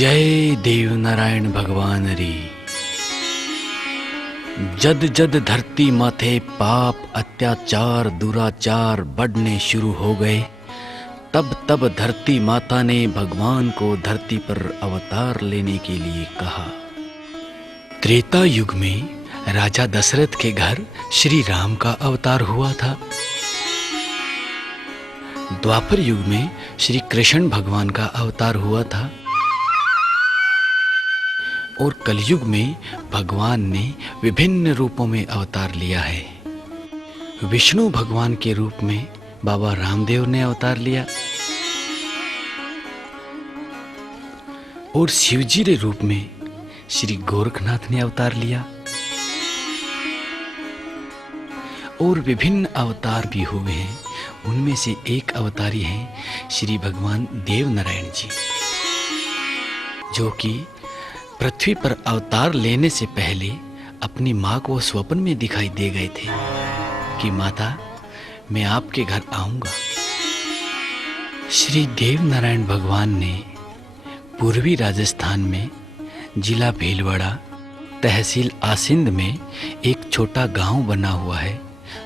जय देव नारायण भगवान री। जद जद धरती माथे पाप अत्याचार दुराचार बढ़ने शुरू हो गए, तब तब धरती माता ने भगवान को धरती पर अवतार लेने के लिए कहा। त्रेता युग में राजा दशरथ के घर श्री राम का अवतार हुआ था। द्वापर युग में श्री कृष्ण भगवान का अवतार हुआ था और कलयुग में भगवान ने विभिन्न रूपों में अवतार लिया है। विष्णु भगवान के रूप में बाबा रामदेव ने अवतार लिया और शिवजी के रूप में श्री गोरखनाथ ने अवतार लिया और विभिन्न अवतार भी हुए हैं। उनमें से एक अवतारी हैं श्री भगवान देव नारायण जी, जो कि पृथ्वी पर अवतार लेने से पहले अपनी माँ को स्वप्न में दिखाई दे गए थे कि माता मैं आपके घर आऊंगा। श्री देव नारायण भगवान ने पूर्वी राजस्थान में जिला भीलवाड़ा तहसील आसिंद में एक छोटा गांव बना हुआ है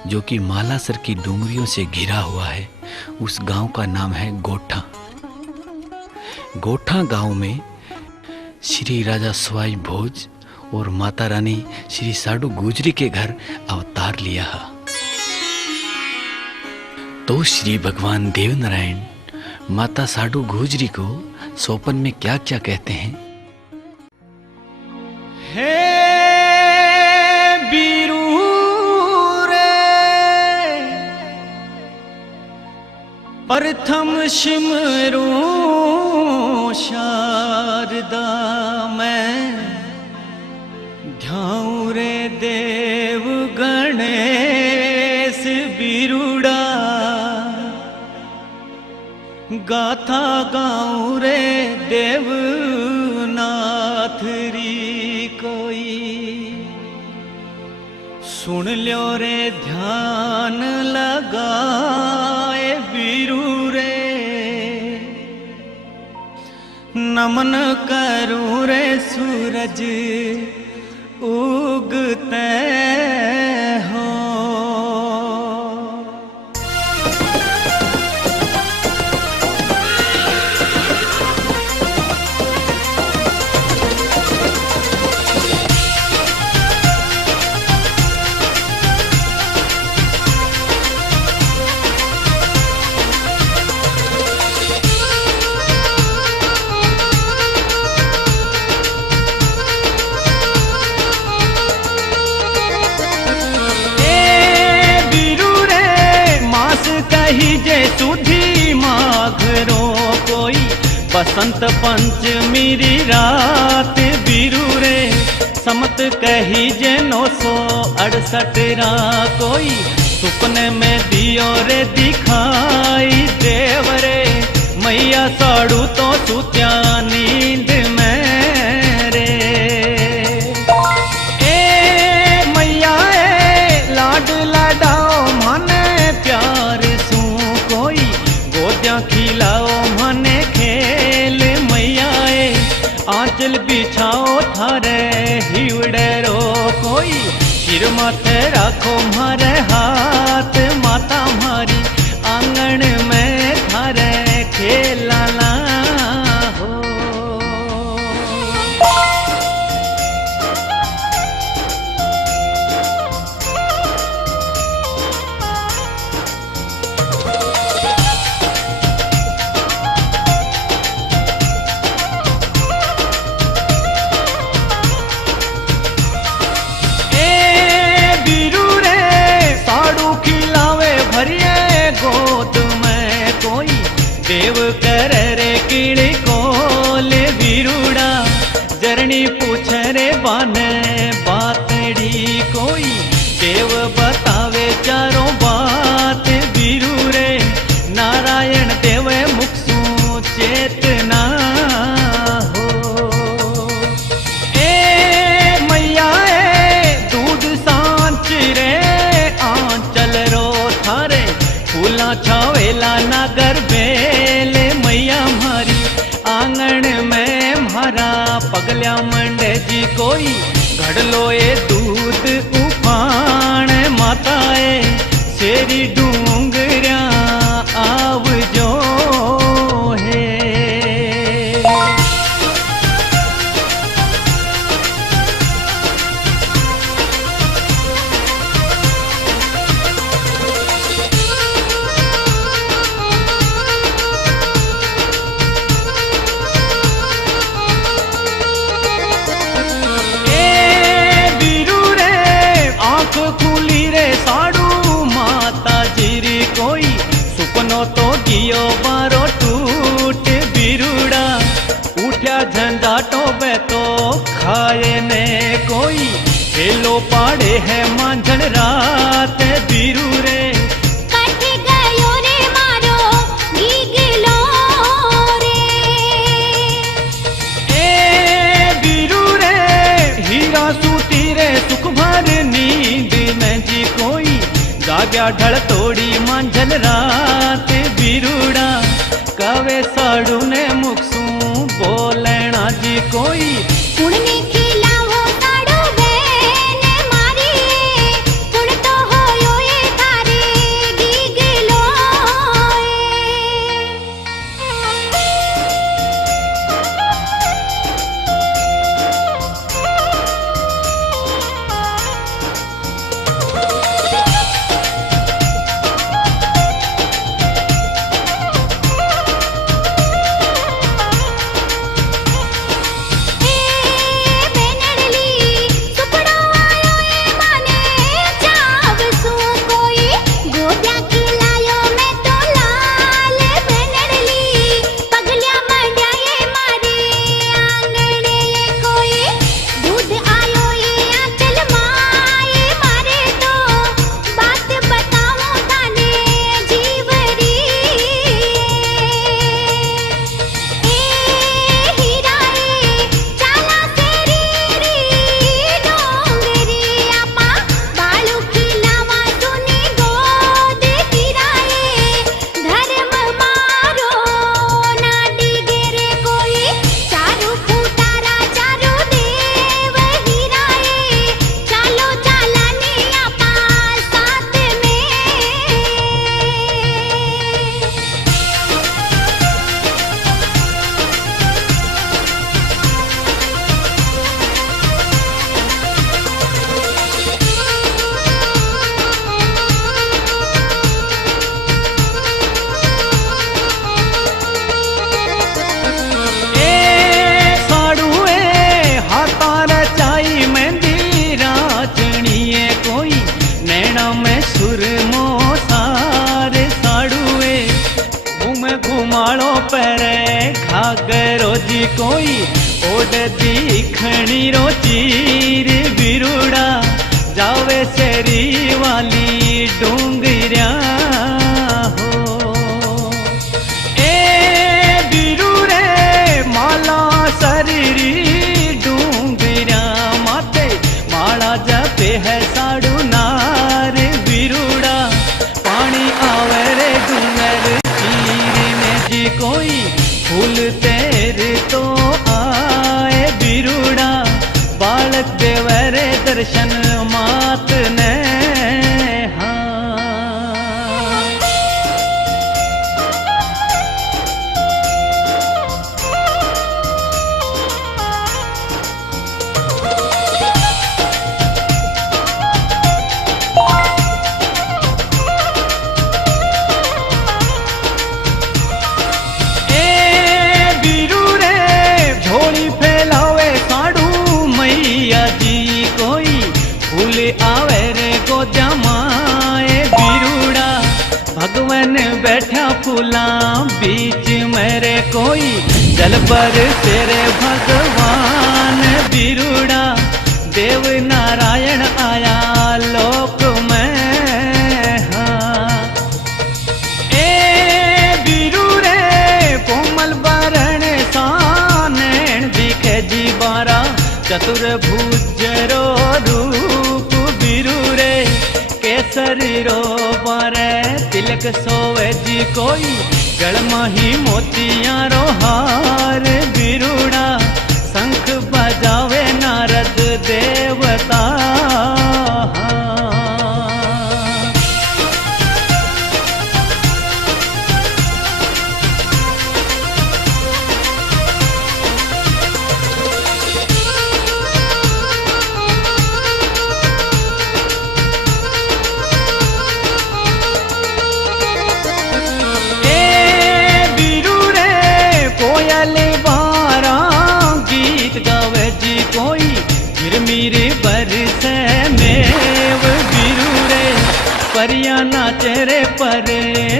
जो कि मालासर की डूंगरियों से घिरा हुआ है। उस गांव का नाम है गोठा। गोठा गांव में श्री राजा सवाई भोज और माता रानी श्री साडू गुजरी के घर अवतार लिया। तो श्री भगवान देव नारायण माता साडू गुजरी को स्वप्न में क्या क्या कहते हैं। हे बीरू रे प्रथम सिमरू शारदा मैं ध्याऊं रे देव गणेश बिरुड़ा गाथा गाऊं रे देवनाथ री कोई सुन लो रे ध्यान लगाए बिरू रे नमन करूं रे सूरज उगते हो। जे सुधी माघरो कोई बसंत पंचमी री रात बिरू रे समत कही जे 968 रा कोई सुपने में दियो रे दिखाई देव रे मैया साड़ू तो सुत्या नींद में रे। ए मैया ए लाड लाडाओ माने प्यार खिलाओ मने खेल मैया आंचल बिछाओ थारे हिवड़े रो कोई सिर माथे राखो मारे हाथ माता मारी आंगन में थारे खेलाना हो। गोद में कोई देव कर रे कीड़ी कोल बिरुड़ा जरनी पूछ रे बाने बातड़ी कोई देव बतावे चारों बात बिरू रे नारायण देव मुख सु चेतना हो। ए मैया ए दूध सांच रे आंचल रो थारे फूला छावेला नगर बेल मैया मारी आंगन में घड़लो ए दूध उफाण माताए शेरी डूंगरिया आवजो है। खुली रे साड़ू माता जीरी कोई सुपनो तो गियो बारो टूट बिरुड़ा उठ्या झंझाटो बे तो खाए ने कोई हेलो पाड़े है मांझन रात बिरु रे कट गयो रे मारो गीगलो रे ए बिरु रे हीरा सूटी रे सुख भर नींद में जी कोई जाग्या ढल तोड़ी मांझल रात बिरुड़ा कवे साड़ू ने मुखसू बोलेना जी कोई पुणने खिलावो साड़ू बेन मारी पुण तो होयो ए थारे गीगलो घुमाड़ो परे घागरो जी कोई ओड दीखणी रो चीर बिरुड़ा जावे शेरी वाली डूंगरिया हो ए बिरु रे माला शरीरी डूंगरिया माते माला जपे है साड़ू नार बिरुड़ा पानी आवे रे डूंगर कोई फूल तेर तो आए बिरुड़ा बालक देवरे दर्शन मात ने आवे रे को जमाए बिरुड़ा भगवान बैठा फूला बीच मेरे कोई जल पर तेरे भगवान बिरुड़ा देव नारायण आया लोक में हाँ ए बिरु रे कोमल बरण सानैण दिखे जी बारा चतुर्भुज रो रूप बिरु रे केसरी रो बारे तिलक सोवे जी कोई गलमा ही मोतिया रो हार बिरुड़ा शंख बजावे नारद देव उड़ता। मेरे बरसे में वो बिरू रे परिया नाचे रे पर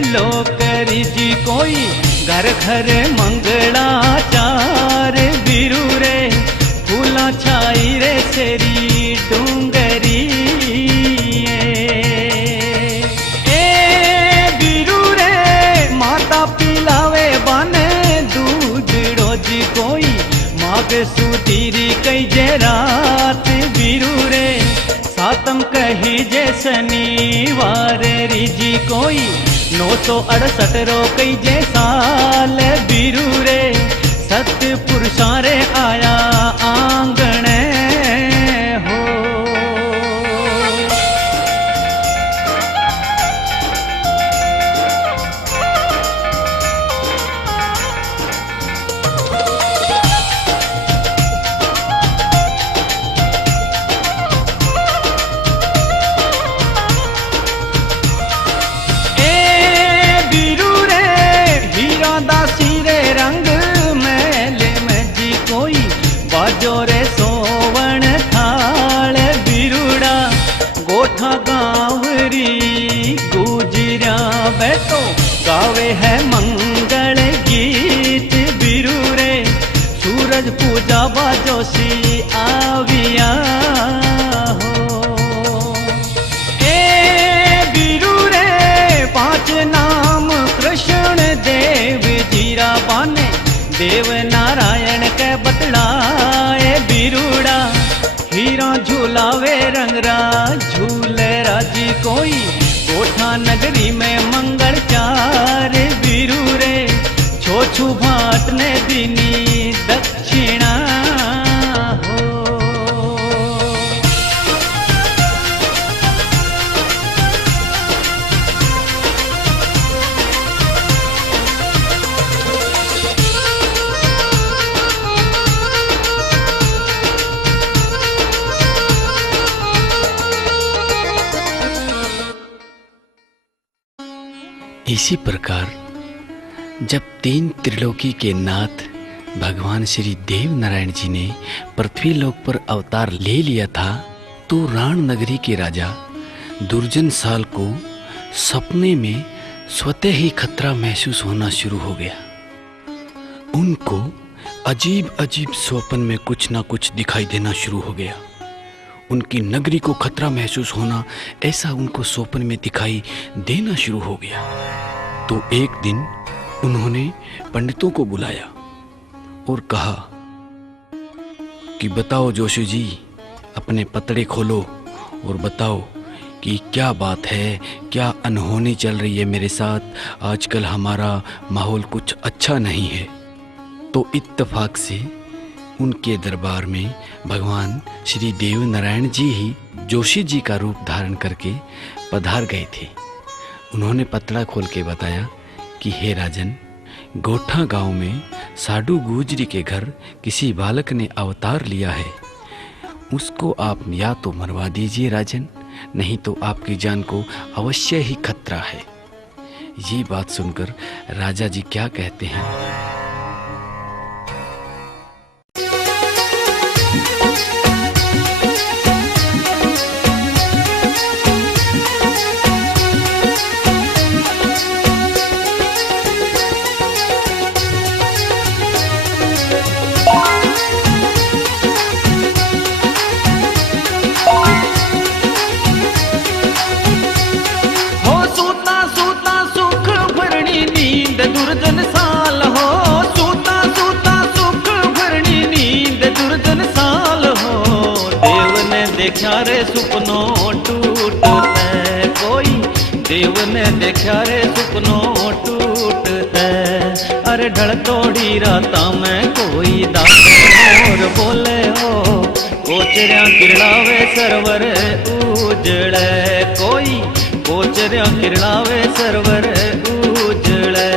लोकरी जी कोई घर घर मंगलाचार बिरू रे फूला छाई रे सेरी डूंगरी ए बिरू रे माता पिलावे बने दूध रोज कोई माग सुतीरी कई जे रात बिरू रे सातम कही जे शनिवार रिजी कोई 968 रो कई जे साल बिरू रे सत्य पुरुषा रे आया आंगण हो। जोरे सोवण थाल बिरुड़ा गोठा गावरी गुजरिया बैठो गावे है मंगल गीत बिरू रे सूरज पूजा बाजोशी आविया हो। ए बिरू रे 5 नाम कृष्ण देव जीरा बाने देव नारायण के बतलाए बिरूड़ा हीरा झूलावे रंगरा झूले राजी कोई गोठा नगरी में मंगल चार बिरू रे छोछू भाट ने दीनी दक्षिणा हो। इसी प्रकार जब 3 त्रिलोकी के नाथ भगवान श्री देव नारायण जी ने पृथ्वी लोक पर अवतार ले लिया था तो राण नगरी के राजा दुर्जन साल को सपने में स्वतः ही खतरा महसूस होना शुरू हो गया। उनको अजीब अजीब स्वप्न में कुछ ना कुछ दिखाई देना शुरू हो गया। उनकी नगरी को खतरा महसूस होना ऐसा उनको स्वप्न में दिखाई देना शुरू हो गया। तो एक दिन उन्होंने पंडितों को बुलाया और कहा कि बताओ जोशी जी, अपने पतड़े खोलो और बताओ कि क्या बात है, क्या अनहोनी चल रही है मेरे साथ। आजकल हमारा माहौल कुछ अच्छा नहीं है। तो इत्तेफाक से उनके दरबार में भगवान श्री देव नारायण जी ही जोशी जी का रूप धारण करके पधार गए थे। उन्होंने पतड़ा खोल के बताया कि हे राजन, गोठा गांव में साडू गुजरी के घर किसी बालक ने अवतार लिया है। उसको आप या तो मरवा दीजिए राजन, नहीं तो आपकी जान को अवश्य ही खतरा है। ये बात सुनकर राजा जी क्या कहते हैं। देखा रे सुपनों टूटते कोई, देव ने देखा रे सुपनों टूटते। अरे ढल तोड़ी राता में कोई दास मोर बोले हो, कोचरिया किरणावे सरवर उजड़े, कोई कोचरिया किरणावे सरवर उजड़े।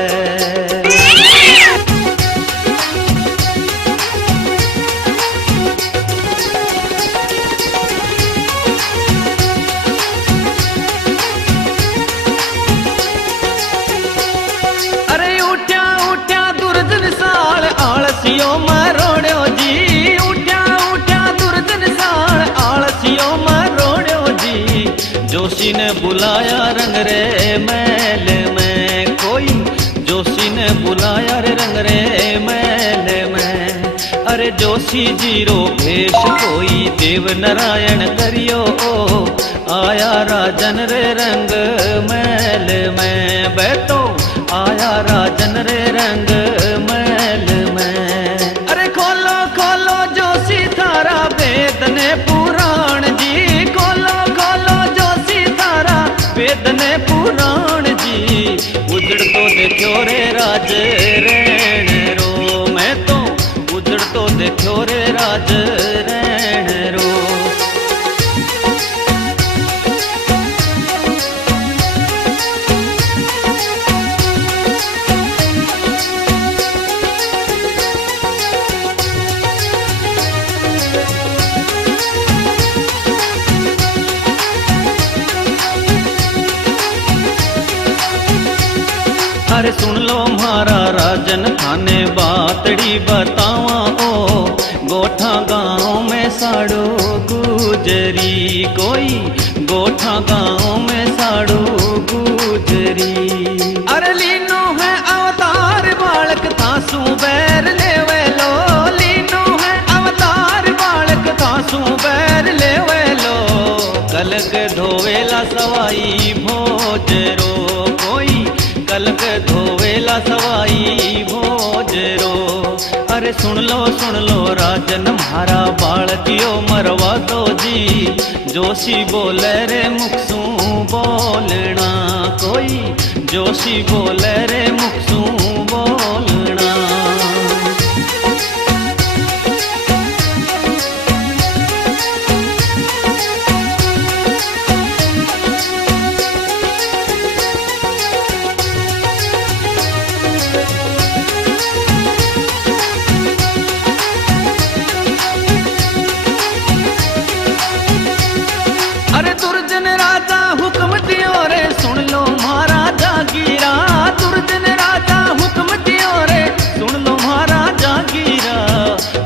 अरे उठ्या उठ्या दुर्जन साल आलसियो मरोड़ो जी, उठ्या उठ्या दुर्जन साल आलसियो मरोड़ो जी। जोशी ने बुलाया रंग रे महल में, कोई जोशी ने बुलाया रे रंग रे महल में। अरे जोशी जीरो भेष कोई देव नारायण करियो, आया राजन रे रंग महल में। बैठो आया राजन रे रंग महल में। अरे खोलो खोलो जोशी थारा वेद ने पुराण जी, खोलो खोलो जोशी थारा वेद ने पुराण जी। उजड़ तो देखो रे राज रैण रो, मैं तो उजड़ तो देखो रे राज रैण रो। अरे सुन लो म्हारा राजन थाने बातड़ी बतावा ओ, गोठा गाँव में साड़ो गुजरी, कोई गोठा गाँव में साड़ो गुजरी। अरे लीनो है अवतार बालक थासू बैर लेवे लो, लीनो है अवतार बालक थासू बैर लेवे लो। कलक धोवेला सवाई भोजरो, कोई कलक धोवेला सवाई भोजरो। अरे सुन लो राजन म्हारा बालकियो मरवा दो जी। जोशी बोले रे मुखसू बोलना, कोई जोशी बोले रे मुखसू बोलना। अरे दुर्जन राजा हुक्म दियो रे सुन लो महाराजा गिरा, दुर्जन राजा हुक्म दियो रे सुन लो महाराजा गिरा।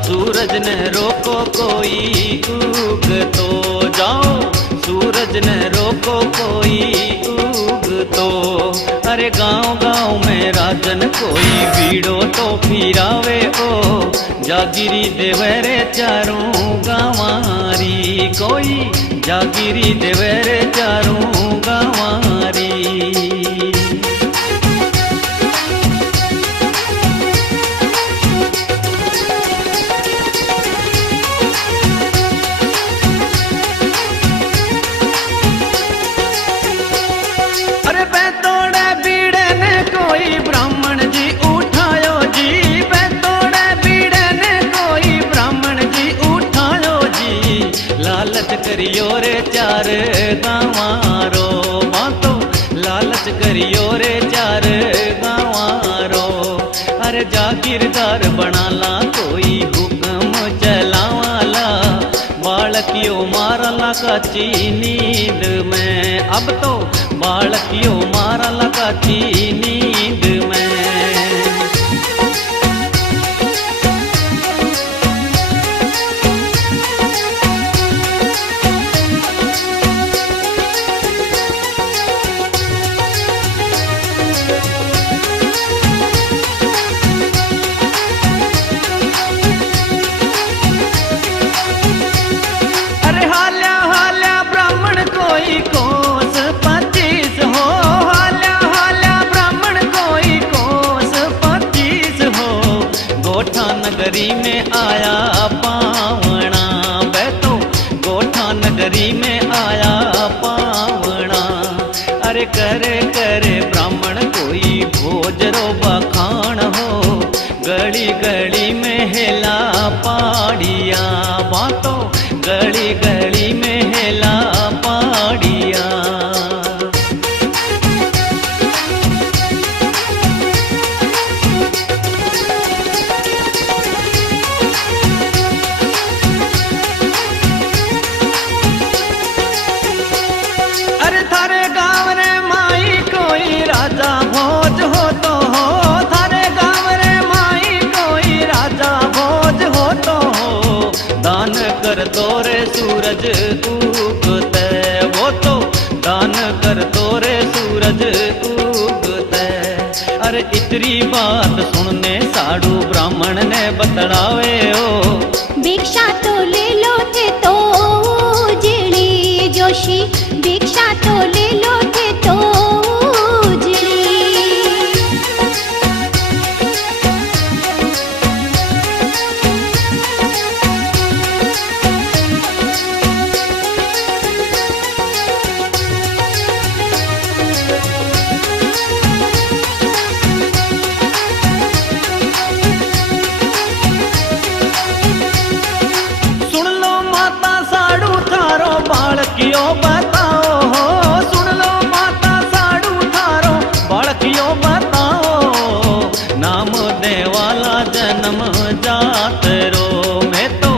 सूरज ने रोको कोई उग तो जाओ, सूरज ने रोको कोई उग तो। अरे गाँव गाँव में राजन कोई बीड़ो तो फिरावे ओ, जागिरी देवे रे चारों गाँवारी, कोई जागिरी देवे रे चारों गाँवारी। अरे बैतोड़े बीड़े ने कोई ब्राह्मण जी उठायो जी, बैतोड़े बीड़े ने कोई ब्राह्मण जी उठायो जी। लालच करियो रे चार गाँवारो, बातो लालच करियो रे चार गाँवारो। अरे जागीरदार बनाला कोई हुक्म चलावाला, बालकियो मारला काची नींद में। अब तो बालकियो मारला काची नींद में। अरे हाल्या हाल्या ब्राह्मण कोई कोस 25 हो, हाल्या हाल्या ब्राह्मण कोई कोस 25 हो। गोठा नगरी में आया पावना, बैठो गोठा नगरी में आया पावना। अरे करे करे ब्राह्मण कोई भोजरो बखान हो, गली गली में हेला पाड़िया बातों गली गली में हेला पाड़िया। अरे थारे गाँव रे माई कोई राजा भोज हो तो हो, थारे गाँव रे माई कोई राजा भोज हो तो हो, दान कर तोरे सूरज उगते, वो तो दान कर तोरे सूरज उगते। अरे इतनी बात सुनने साधु ब्राह्मण ने बतलावे ओ, भिक्षा तो ले लो थे तो उजड़ी जोशी, भिक्षा तो ले लो थे तो उजड़ी। सुन लो माता साड़ू थारो बालकियो बताओ हो, सुन लो माता साड़ू थारो बालकियो बताओ, नाम देवाला जन्म जात रो, मैं तो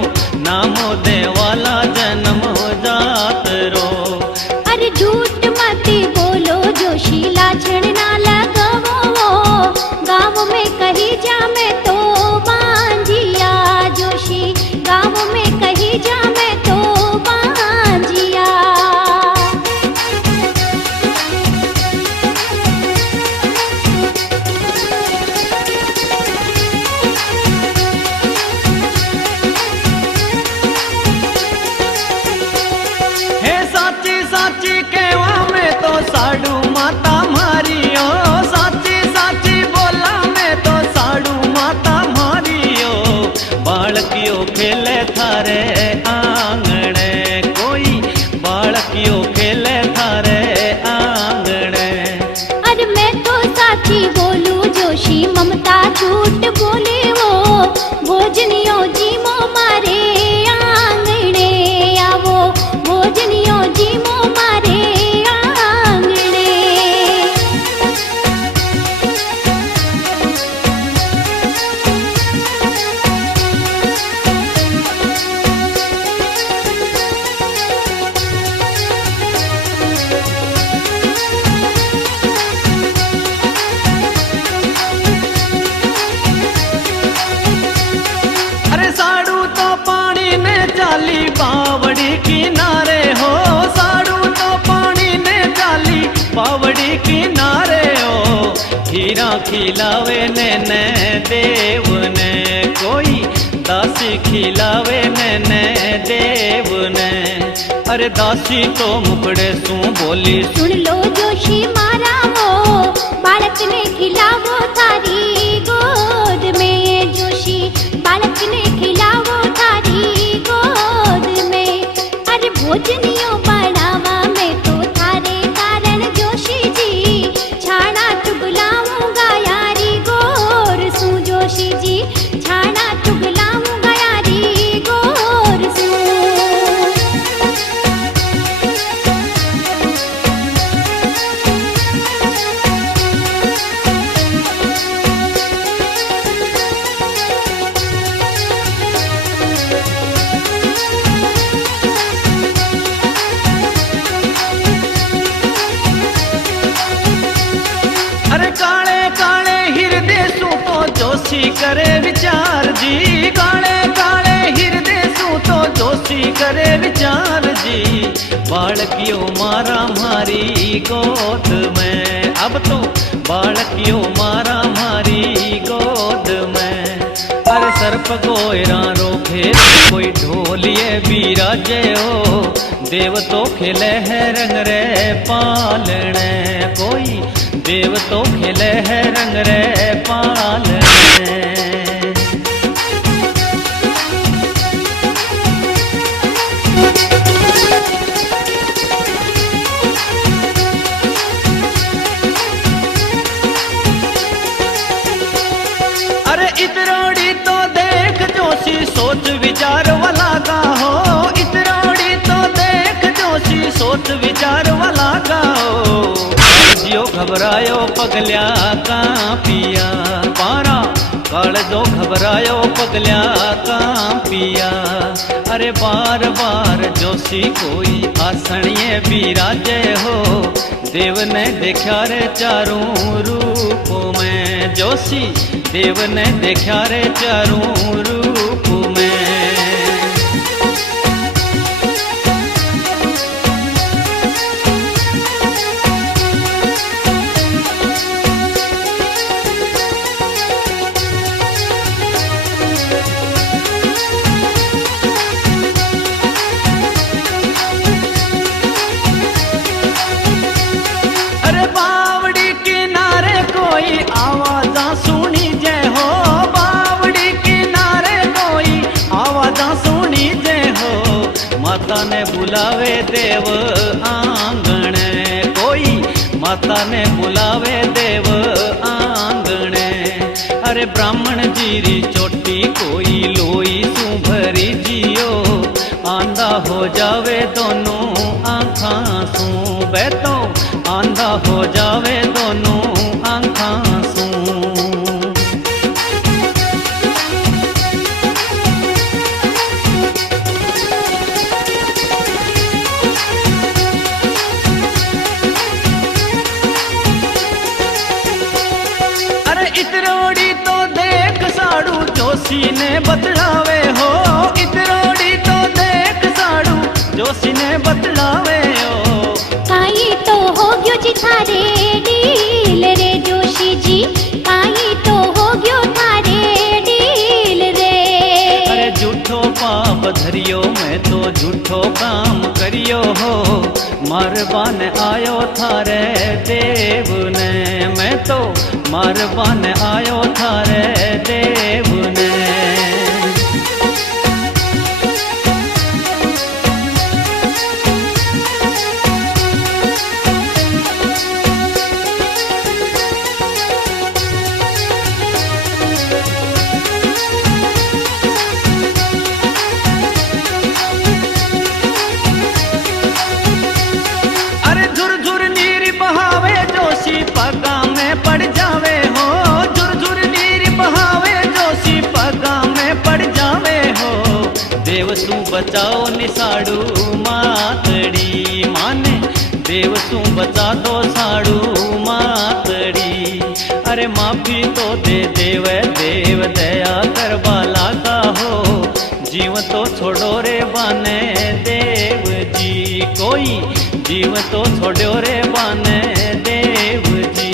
नाम देवाला जन्म जात रो। अरे झूठ मत बोलो जोशी, लाछन ना लगावो, गाँव में कही जा मैं तो बांझिया जोशी, गाँव में कही जा मैं तो बांझिया। हे साची साची कहवा में तो साडू माता मारियो, साची साची बोला में तो साडू माता मारियो, बालकियो खेले थारे आंगणे, कोई बालकियो खेले थारे आंगणे। अरे मैं तो साची बोलूं जोशी, ममता झूठ बोले वो, भोजनियो जी मो मारे आंगणे आवो, भोजनियो जी मो मारे आंगणे। अरे साड़ू तो पानी में चाली बावड़ी किनारे हो, साड़ू तो पानी में चाली बावड़ी किनारे हो, हीरा खिलावे ने देव ने, कोई दासी खिलावे ने देव ने। अरे दासी तो मुकड़े सू बोली, सुन लो जोशी मारा वो, बालक ने खिलावो थारी गोद में जोशी, बालक ने खिलावो थारी गोद में। अरे भोजनियो बढ़ावा मैं तो थारे कारण जोशी जी, छाना चुगलाऊंगा यारी गोर सू जोशी जी, छाना चुगलाऊंगा यारी गोर सू। अरे काले काले हृदय सू तो जोशी करे विचार जी, काले काले हृदय सू तो जोशी करे विचार जी, बालकियो मारा मारी गोद में, अब तो बालकियो मारा मारी गोद में। अरे सर्प गोयरा रोके कोई ढोलिए बिराजे हो, देव तो खेले है रंग रे पालने, कोई देव तो खेले है रंग रे पालने। अरे इतरोड़ी तो देख जोशी, सोच विचार वाला का हो, इतरो घबरायो पगल्या का पिया, पारा काल जो घबरायो पगल्या का पिया। अरे बार बार जोशी कोई आसनिए बिराजे हो, देव ने देखा रे चारों रूपों में, जोशी देव ने देखा रे चारों रूप में। अरे बावड़ी किनारे कोई आवाजा सुनी जय हो, बावड़ी किनारे कोई आवाजा सुनी जय हो। माता ने बुलावे देव आंगण कोई, माता ने बुलावे देव आंगण। अरे ब्राह्मण जीरी चोटी कोई लोई सू भरी जियो, आंधा हो जावे दोनों आँखां सू बैठो, आंधा हो जावे दोनों आँखां सू। अरे इतरोड़ी तो देख साड़ू जोशी ने बतलावे हो, इतरोड़ी तो देख साड़ू जोशी ने बतलावे हो। काई तो हो गयो जी थारे डील रे जोशी जी, काई तो हो गयो थारे डील रे। अरे झूठो पाप धरियो मैं तो झूठो काम करियो हो, मारवान आयो थारे देव ने, मैं तो मारवान आयो थारे देव ने। अरे झुरझुर नीर बहावे जोशी पगा में पड़ जावे हो, झुरझुर नीर बहावे जोशी पगा में पड़ जावे हो। देव तू बचाओ निसाड़ू मातड़ी माने, देव तू बचा दो साड़ू मातड़ी। अरे माफी तो दे देव देव दया करवा लागा हो, जीव तो छोड़ो रे बाने देव जी कोई, जीव तो छोड़ो रे बाने देव जी।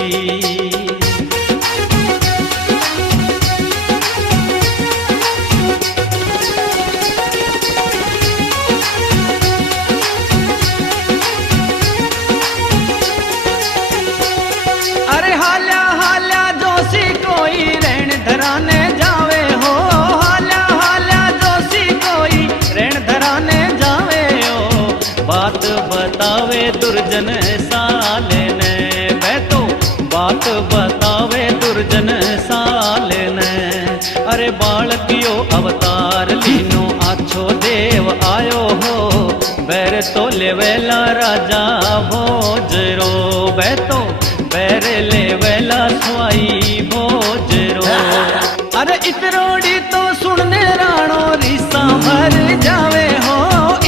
अरे हाल्या हाल्या जोशी कोई रण धराने जावे हो, हाल्या हाल्या जोशी कोई रण धराने जावे हो। बात बतावे दुर्जन साल ने, बैठो बात बतावे दुर्जन साल ने। अरे बालकियो अवतार लीनो आछो देव आयो हो, बैर तो लेवेला राजा भोजरो, बैठो बैर लेवेला स्वाई भोजरो। अरे इतरोड़ी तो सुनने राणो रिसा भर जावे हो,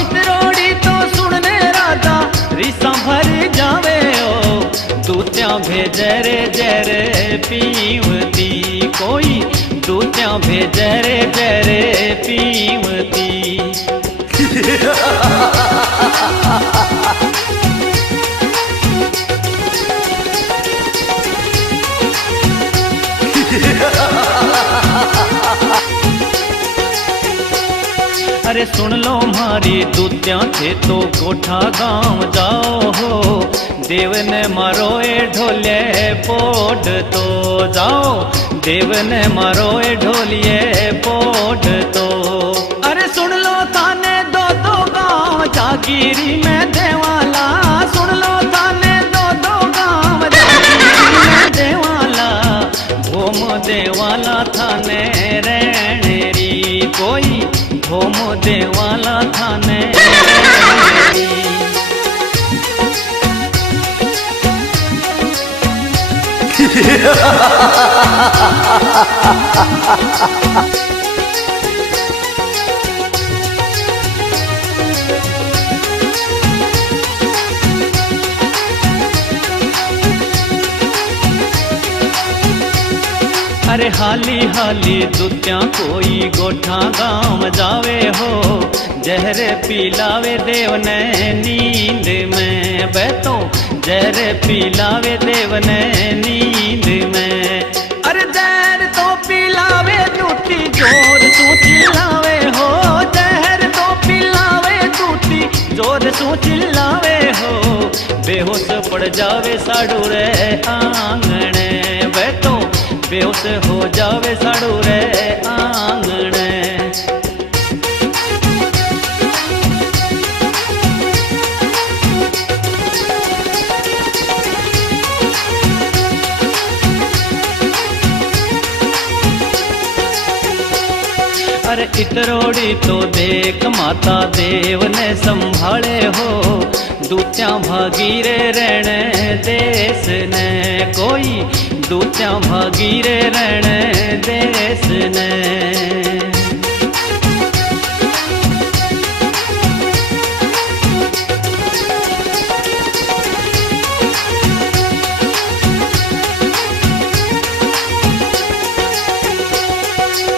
इतरोड़ी तो सुनने राजा रिसा भर जावे हो। दूत्या भेजे रे जरे पीवती कोई, दूत्या भेजे रे जरे पीवती। अरे सुन लो मारी दूत्या थे तो कोठा गांव जाओ हो, देव ने मारो ए ढोले पोड तो जाओ, देव ने मारो ए ढोलिए पोड तो। अरे सुन लो थाने दो दो गांव जागीरी में देवाला, सुन लो थाने दो दो गांव जागीरी में देवाला। भोम देवाला थाने रेणेरी कोई, भोम देवाला थाने रेणेरी। अरे हाली हाली दुत्या कोई गोठा गांव जावे हो, जहर पिलावे देव ने नींद में, बैठो जहर पिलावे देव ने नींद में। अरे जहर तो पिलावे दूती जोर तू चिल्लावे हो, जहर तो पिलावे दूती जोर तू चिल्लावे हो, बेहोश पड़ जावे साड़ू रे आंगणे, बैठो बेहोश हो जावे साड़ू रे आंगणे। अरे इतरोड़ी तो देख माता देव ने संभाले हो, दूत्या भागीरे रहने देश ने, कोई दूत्या भागीरे रहने देश ने।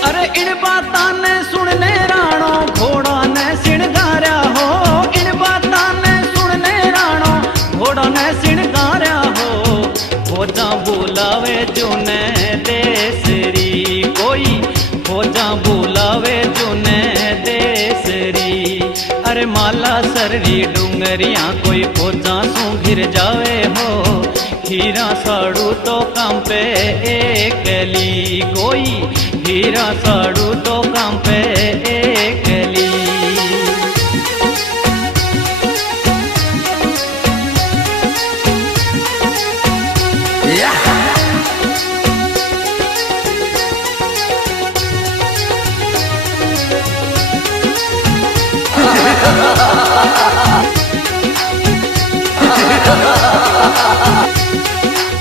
अरे इन बातां ने सुनने राणो घोड़ा ने सिणगार्या हो, इन बातां ने सुनने राणो घोड़ा ने सिणगार्या हो, फौजा बुलावे जुने देसरी, कोई फौजा बुलावे जुने देसरी। अरे माला सररी डूंगरिया कोई फौजा सू घिर जावे हो, हीरा साड़ू तो काम पे एकली, कोई हीरा साड़ू तो काम पे एकली।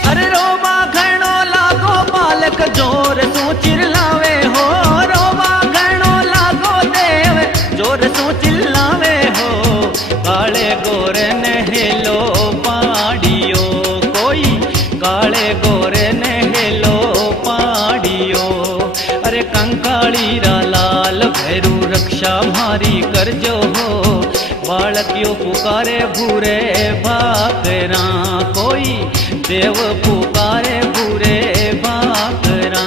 अरे रोबा घणो लागो बालक जोर तू चिल्लावे हो, रोबा घणो लागो देव जोर तू चिल्लावे हो, काले गोरे ने हेलो पाड़ियो, कोई काले गोरे ने हेलो पाड़ियो। अरे कंकाली रा लाल भैरू रक्षा मारी करजो हो, बालकियो पुकारे भूरे भाकरा, कोई देव पुकारे भूरे भाकरा।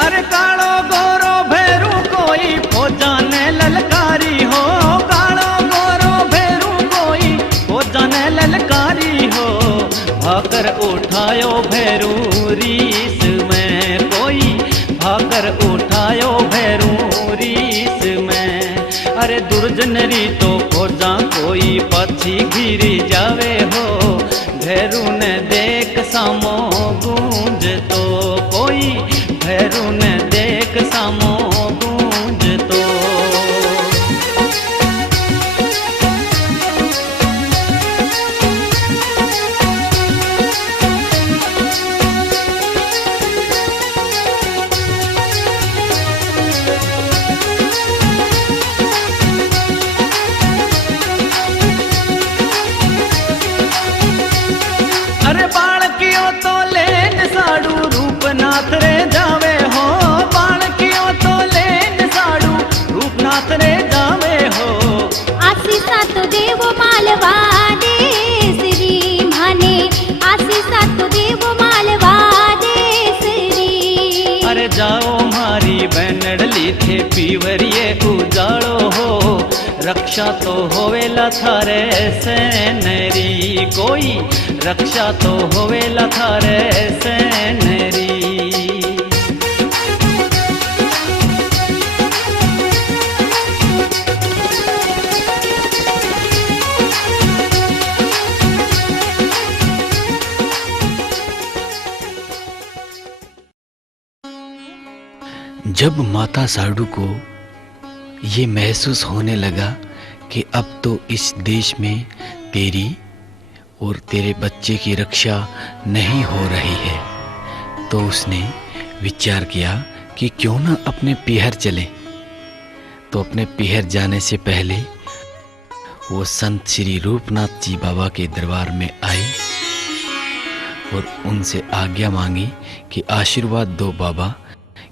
अरे कालो गोरो भैरू कोई फौजा ने ललकारी हो, कालो गोरो भैरू कोई फौजा ने ललकारी हो, भाकर उठायो भैरू रीस में, कोई भाकर उठायो भैरू रीस में। अरे दुर्जन री तो फौजा कोई पाछी घिरी जावे हो, भैरू ने देख सामो गूंज तो, कोई भैरू ने देख सामो गूंज तो। अरे बालकियो तो लेन साड़ू रूपनाथ रे जावे हो, बालकियो तो लेन साड़ू रूपनाथ रे जावे हो। आशीषा तो देव मालवा देसरी माने, आशीषा तो देव मालवा देसरी। अरे जाओ मारी बनड़ली थे पीवरिए उजाड़ो हो, रक्षा तो होवेला थारे सेनरी, कोई रक्षा तो होवेला थारे सेनरी। जब माता साडू को ये महसूस होने लगा कि अब तो इस देश में तेरी और तेरे बच्चे की रक्षा नहीं हो रही है, तो उसने विचार किया कि क्यों ना अपने पीहर चले। तो अपने पीहर जाने से पहले वो संत श्री रूपनाथ जी बाबा के दरबार में आई और उनसे आज्ञा मांगी कि आशीर्वाद दो बाबा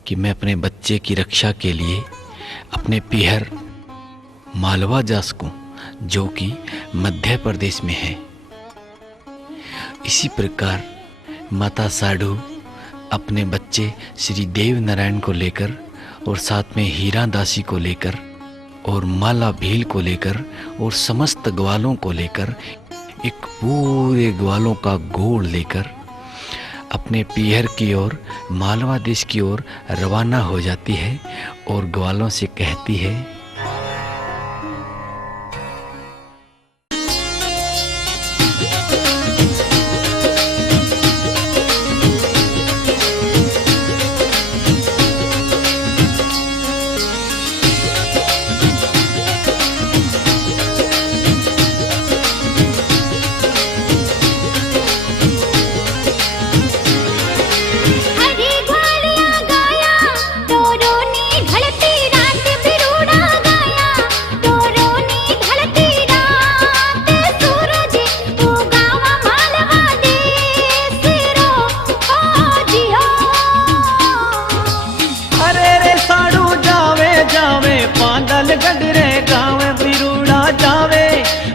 कि मैं अपने बच्चे की रक्षा के लिए अपने पीहर मालवा जा सकूं, जो कि मध्य प्रदेश में है। इसी प्रकार माता साडू अपने बच्चे श्री देव नारायण को लेकर और साथ में हीरा दासी को लेकर और माला भील को लेकर और समस्त ग्वालों को लेकर, एक पूरे ग्वालों का गोड़ लेकर अपने पीहर की ओर, मालवा देश की ओर रवाना हो जाती है और ग्वालों से कहती है,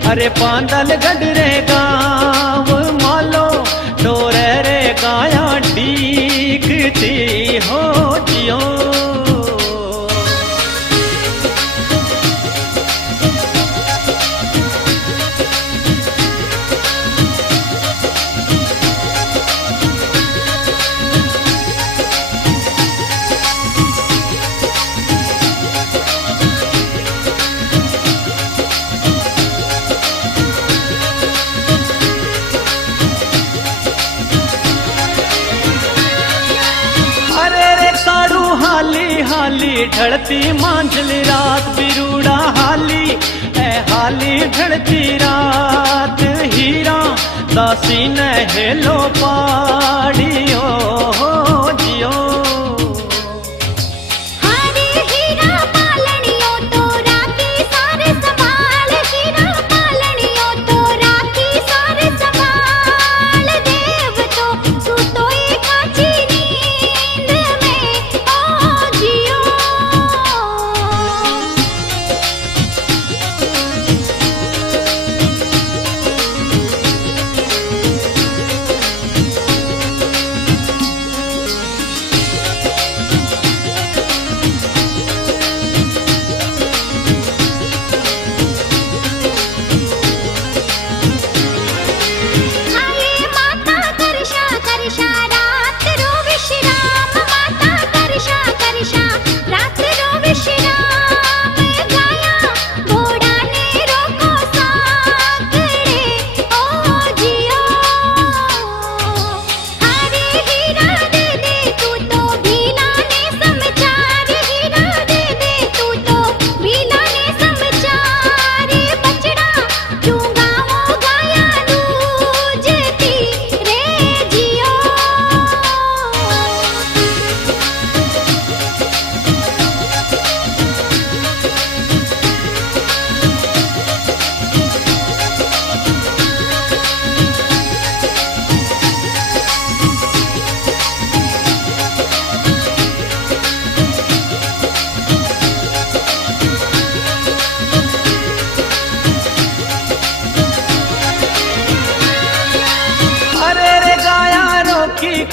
अरे पांदल गडरे गाँव मालो डोरे रे गाया डीकती हो जियो। हाली ढलती मांझली रात बिरूड़ा हाली है, हाली ढलती रात हीरा दासी ने हेलो पाड़ियो जियो।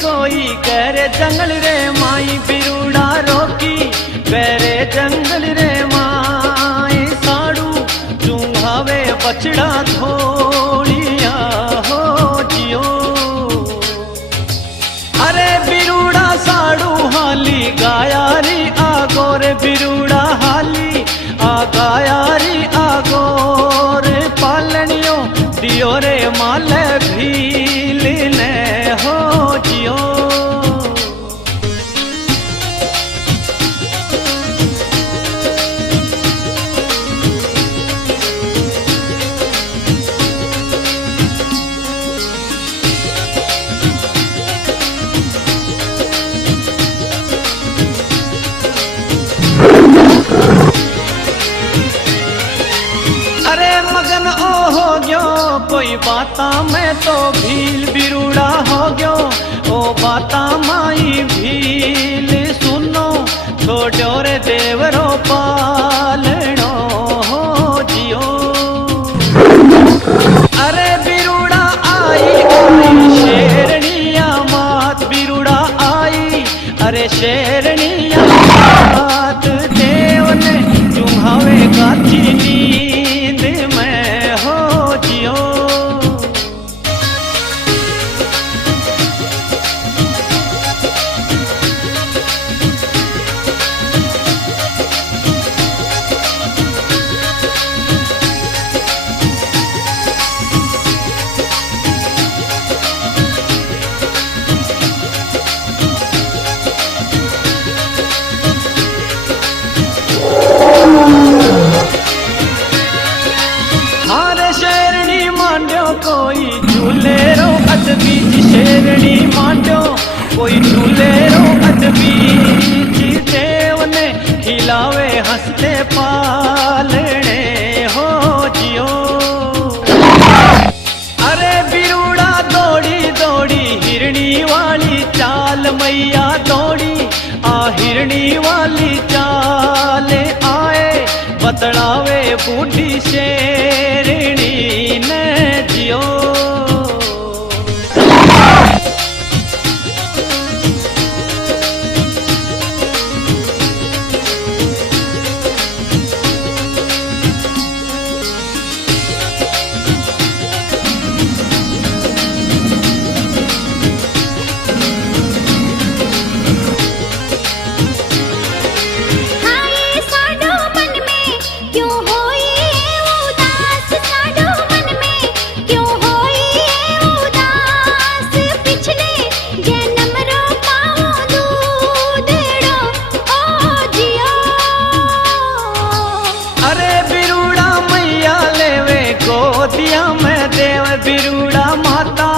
कोई करे जंगल रे माई बिरूड़ा रोकी, करे जंगल रे माई साड़ू चूंघावे बछड़ा थोड़िया हो जियो। अरे बिरूड़ा साड़ू हाली गायारी आगोर बिरूड़ा हाली आ गायारी आगोर पालनियो दियो रे माले भील ने हो जियो। बाता में तो भील बिरुड़ा हो गयो, ओ बाता माई भील सुनो, छोड़ो रे देवरो पालनो हो जियो। अरे बिरुड़ा आई आई शेरनिया मात, बिरुड़ा आई अरे शेरनिया मात, देव ने चुम्हावे काची नींद में हो जियो। कोई झूले रो अद बीच शेरनी मांडो, कोई झूले रो अद बीच, देव ने खिलावे हंसते पालने हो जियो। अरे बिरुड़ा दौड़ी दौड़ी हिरणी वाली चाल, मैया दौड़ी आ हिरणी वाली चाल, आए बतलावे बूढ़ी शेरनी ने जियो। बिरुड़ा माता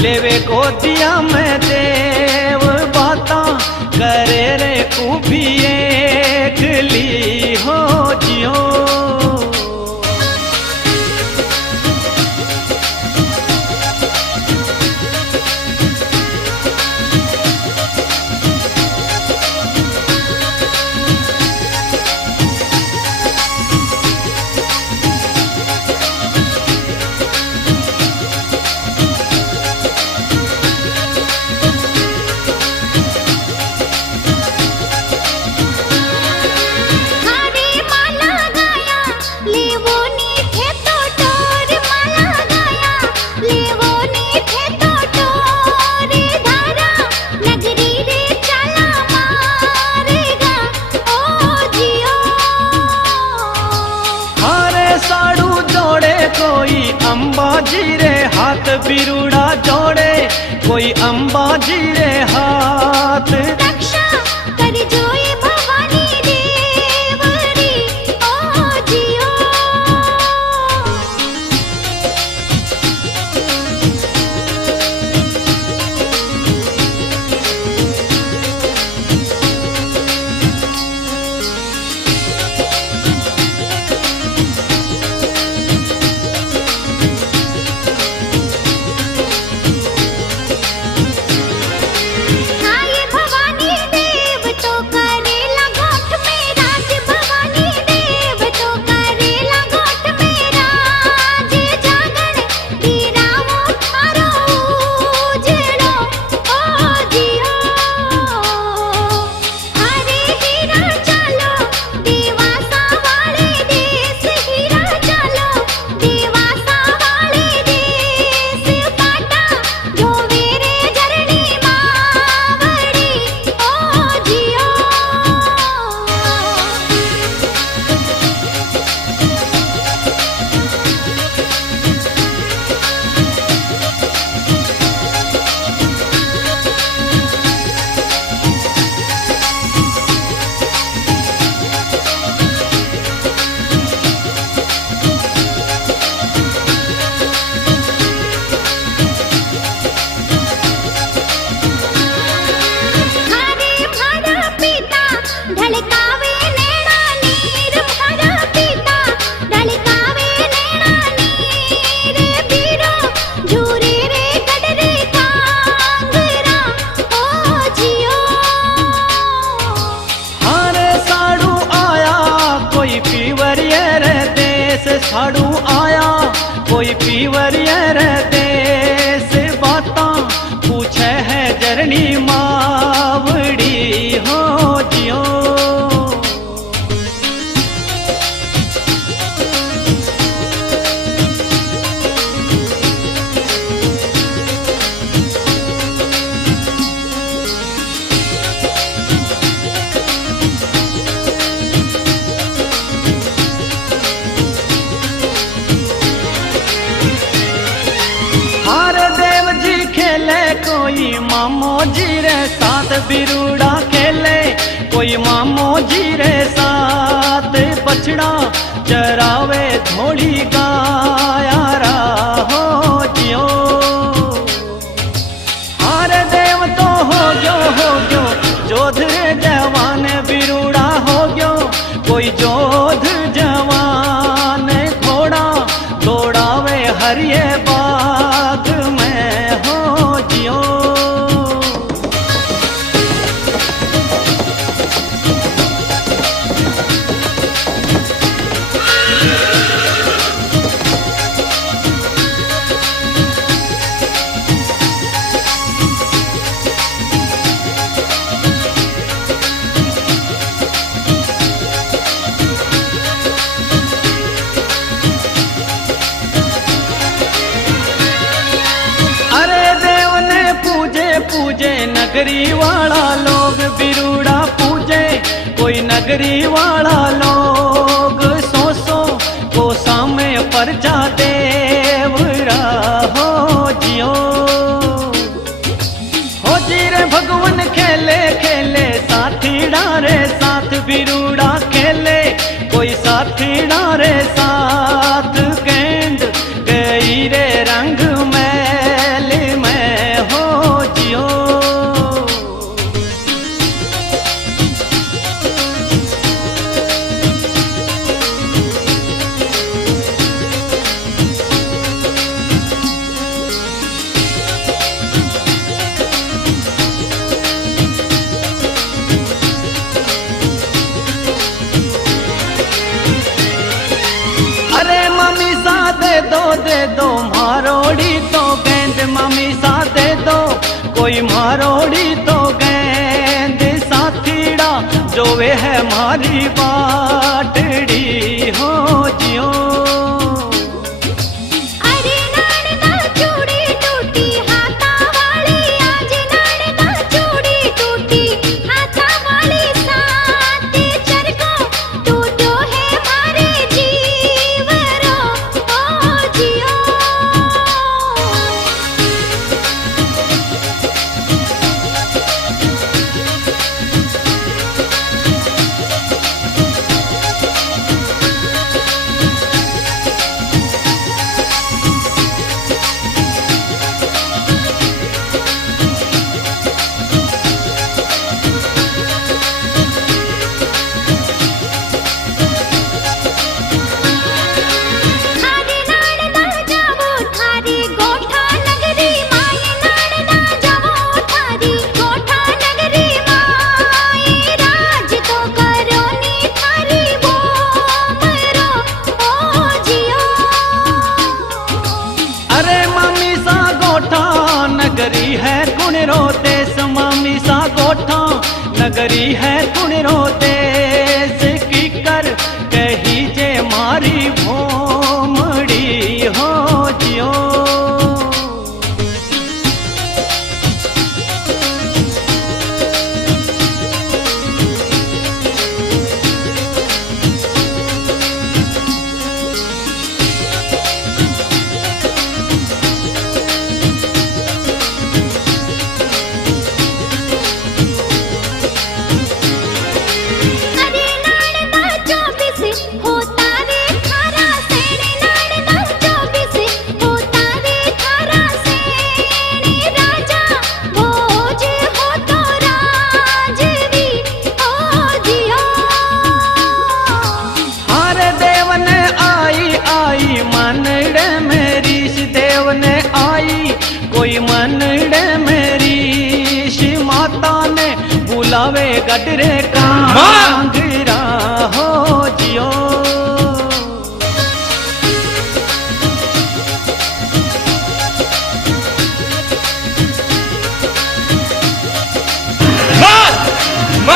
लेवे गोदिया में देव, बाता करे रे खूबी एक ली हो जियो। कोई अंबाजी रे हाथ बिरुड़ा जोड़े, कोई अंबाजी रे हाथ, रक्षा कर जोए भवानी देवरी ओ जियो। भवानी पीवरियर देश बाता पूछे है जरनी मावड़ी हो जियो। कोई मामो जी रे साथ बिरूड़ा खेले, कोई मामो जी रे साथ बछड़ा चरावे थोड़ी गायारा हो जियो। हारे देव तो हो गयो जोध जवान बिरूड़ा हो गयो, कोई जोध जवान घोड़ा दौड़ावे हरिये बाग में हो जियो। पूजे नगरी वाला लोग बिरूड़ा पूजे, कोई नगरी वाला लोग सो को सामे परजा देवरा हो जियो। हो जी रे भगवान खेले खेले साथी डारे साथ बिरूड़ा खेले, कोई साथी डारे साथ गेंद गई रे रंग मैल में हो जियो। दे दो मारोड़ी तो गेंद मम्मी सा दे दो, कोई मारोड़ी तो गेंद साथीड़ा जो वे है मारी बाटड़ी हो जियो। नगरी है कुण रोतेस मामी सा गोठा, नगरी है कुण रोतेस की कर कही जे मारी भोमड़ी हो जियो। कोई मनड़े मेरी शी माता ने बुलावे गडरे कांगरा हो जियो।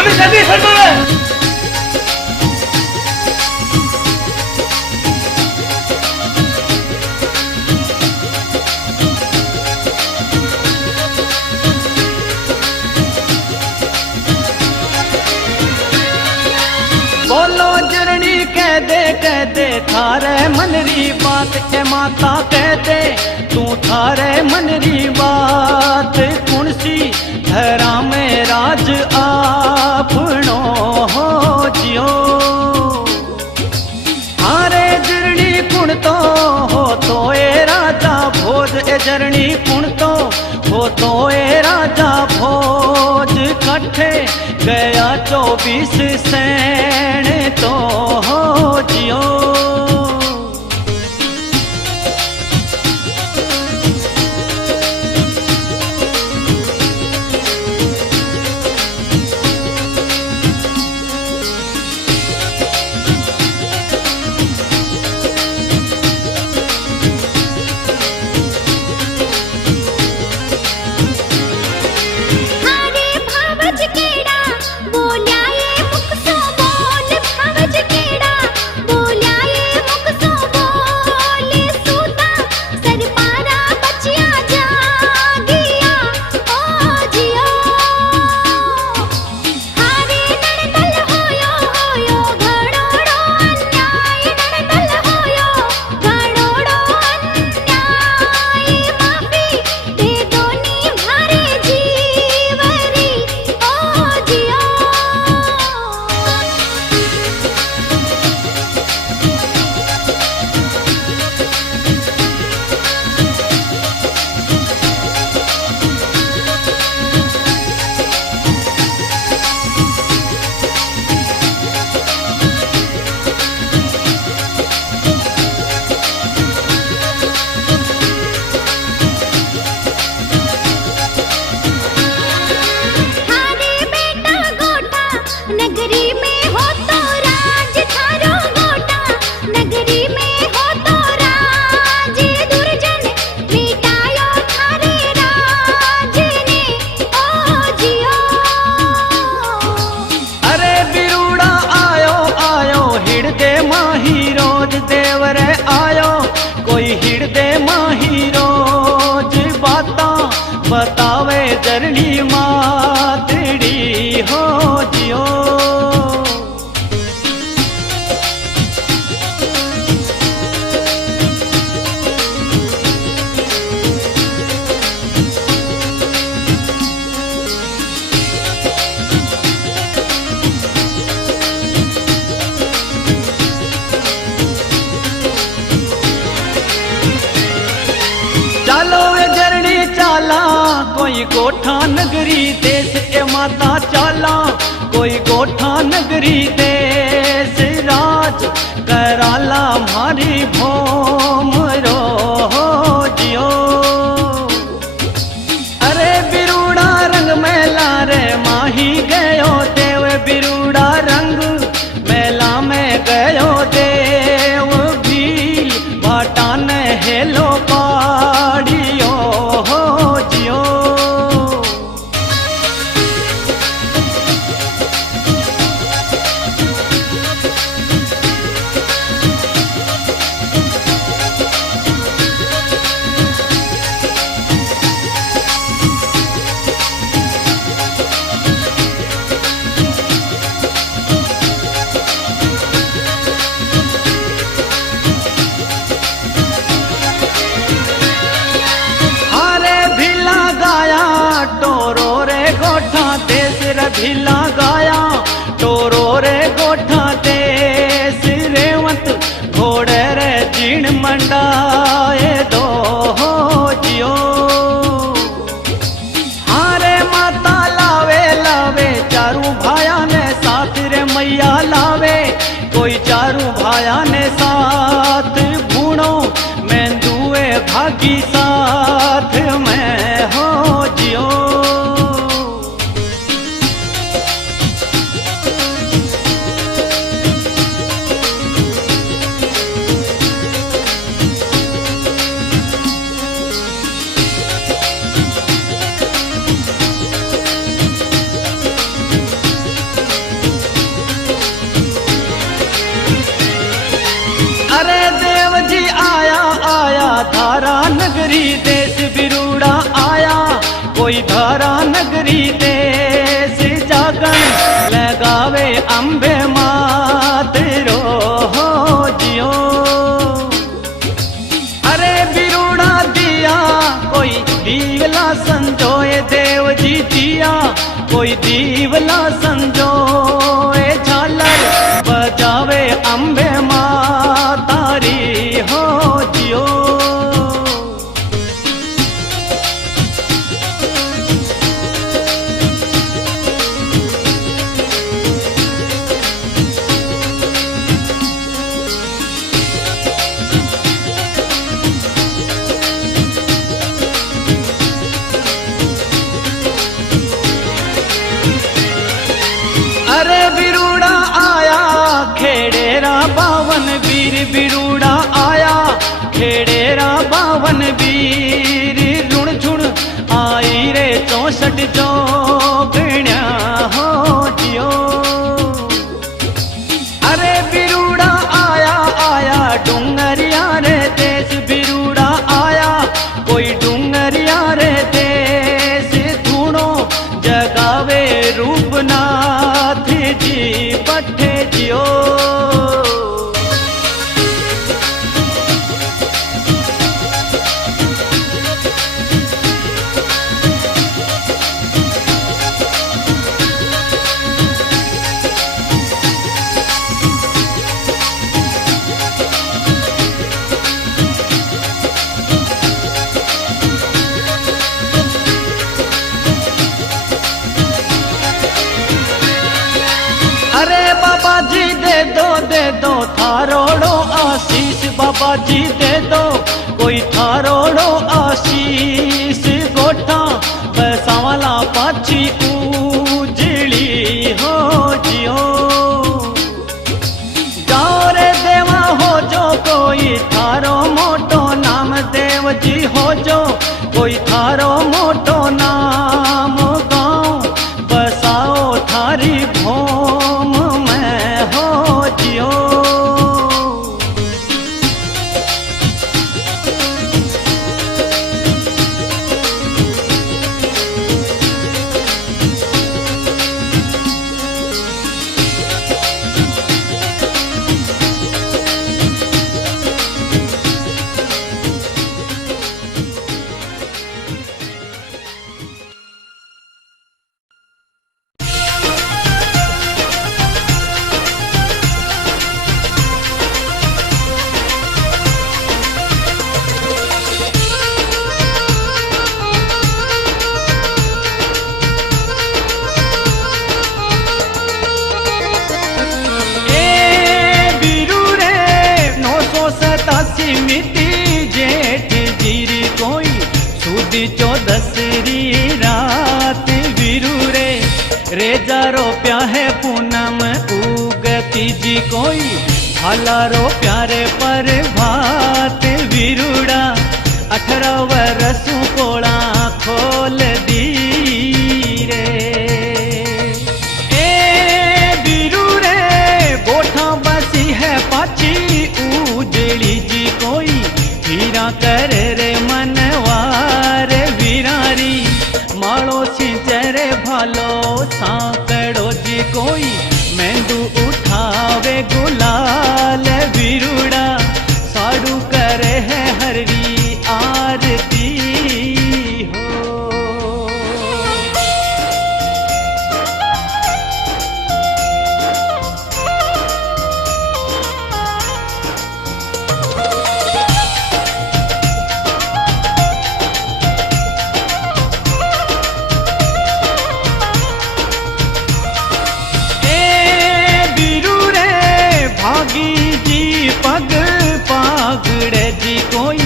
तो जल्दी फरमावे। बोलो जरनी कह दे थारे मनरी बात के माता कह दे तू थारे मनरी बात कौन सी धरा में राज आपनो हो जियो हारे जरनी कुण तो हो तो ए राजा भोज ए जरनी कुण तो हो तो ए राजा भोज कट्ठे गया 24 सैन तो हो जियो बतावे जरनी मातड़ी हो जियो चालो ए जरनी चाला कोई गोठा नगरी देश ए माता चाला कोई गोठा नगरी देश राज कराला मारी भोम रो हो जियो अरे बिरूड़ा रंग मेला रे माही गयो देव बिरूड़ा रंग मेला में गयो देव भील भाटा ने हेलो पाड़ियो हो जियो भिला गाया टोरो रे गोठा देश रेवंत घोड़े रे जीण मंडाए दो हो जियो हारे माता लावे लावे चारू भाया ने साथ रे मैया लावे कोई चारू भाया ने साथ भूणो मेंदुए भागी साथ में हो जियो धारा नगरी देश बिरूड़ा आया, कोई धारा नगरी देश जागन लगावे अम्बे मात रो हो जियो। अरे बिरूड़ा दिया कोई दीवला संजोए देव जी दिया, कोई दीवला संजोए झालर बजावे अम्बे माँ तारी हो जियो। अरे बिरूड़ा आया खेड़ेरा बावन वीर, बिरूड़ा आया खेड़ेरा बावन वीर, रुण झुण आई रे 64 जोगण्या हो जियो। अरे बिरूड़ा आया आया डूंगरिया रे देश, बिरूड़ा आया कोई डूंगरिया रे देश, धूणो जगावे रूपनाथ जी पट्टे जियो। अरे बाबा जी दे दो थारोड़ो आशीष, बाबा जी दे दो कोई थारोड़ो आशीष, गोठा बसावला पाछी उजली हो जियो। जाओ रे देवा हो जो कोई थारो मोटो नाम, देव जी हो जो कोई थारो मोटो नाम, गाँव बसाओ थारी भोम में हो जियो। मिति जेठ जीरी कोई सुद 14री रात वीरू रे, रेजा रोप्या है पूनम उगती जी कोई, भाला रोप्या रे पर भात वीरूड़ा, 18 वर्षों कोड़ा खोल दी रे। ए वीरू रे गोठा बसी है पाची उजली जी कोई, हीरा कर रे मनवार वीरारी, माड़ो सिंचरे भालो सांकड़ो जी कोई, मेंदू उठावे गुलाल वीरूड़ा, साड़ू करे है हरवी आरती हो। भागी जी पग पागड़े जी कोई,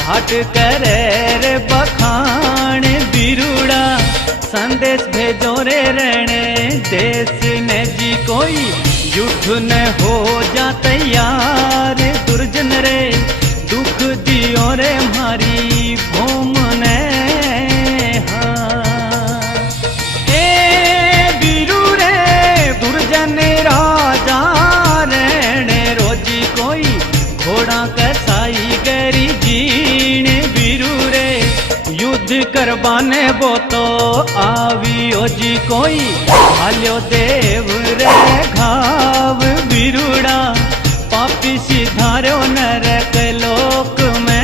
भाट करे रे बखान वीरूड़ा, संदेश भेजो रे रहने देश ने जी कोई, युद्ध न हो जा तैयार दुर्जन रे, दुख दियो रे मारी भूम ने। दुर्जन राजा रहने रोजी कोई, घोड़ा कसाई गरी जी युद्ध करवाने वो तो आवियो जी कोई, हाल्यो देव रे घाव बिरुड़ा, पापी सिधार्यो नरक लोक में।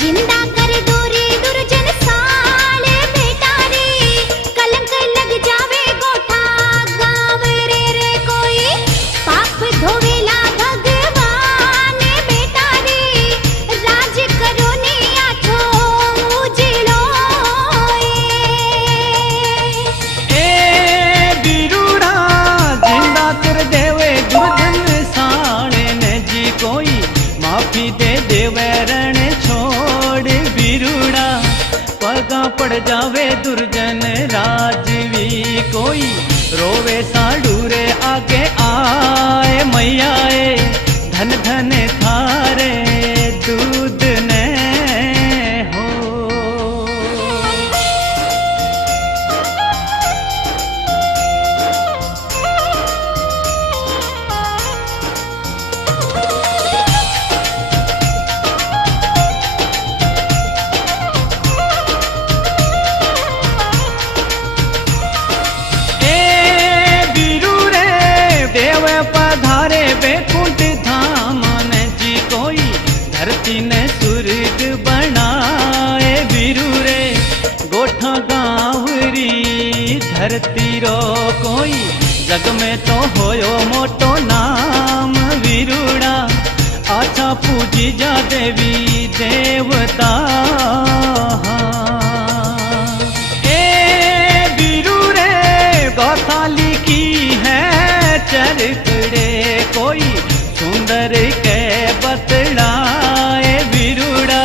जिंदा कर दूरी दुर्जन साले बेटा रे, कलंक लग जावे गोठा गाँव रे रे कोई, पाप धोवेला भगवान बेटा रे, राज करो ने आठो उजलो ए बिरुड़ा, जिंदा कर देवे दुर्जन साले ने जी कोई, माफी दे देवे रण छोड़ बिरुड़ा, पगा पड़ जावे दुर्जन राजवी कोई, रोवे साडू रे आगे आए मैयाए, धन धन थारे दूध ने हो। पधारे बैकुंठ धाम ने जी कोई, धरती ने स्वर्ग बनाए बिरु रे, गोठा गाँवरी धरती रो कोई, जग में तो होयो मोटो नाम बिरुड़ा, आछा पूजी जा देवी देवता। ए बिरु रे गाथा लिखी है चरित्रे कोई, सुंदर के बतलाए बिरुड़ा,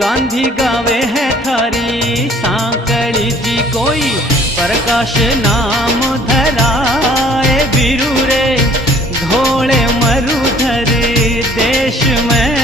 गांधी गावे है थारी सांकड़ी जी कोई, प्रकाश नाम धराए बिरु रे, घोड़े मरुधर देश में।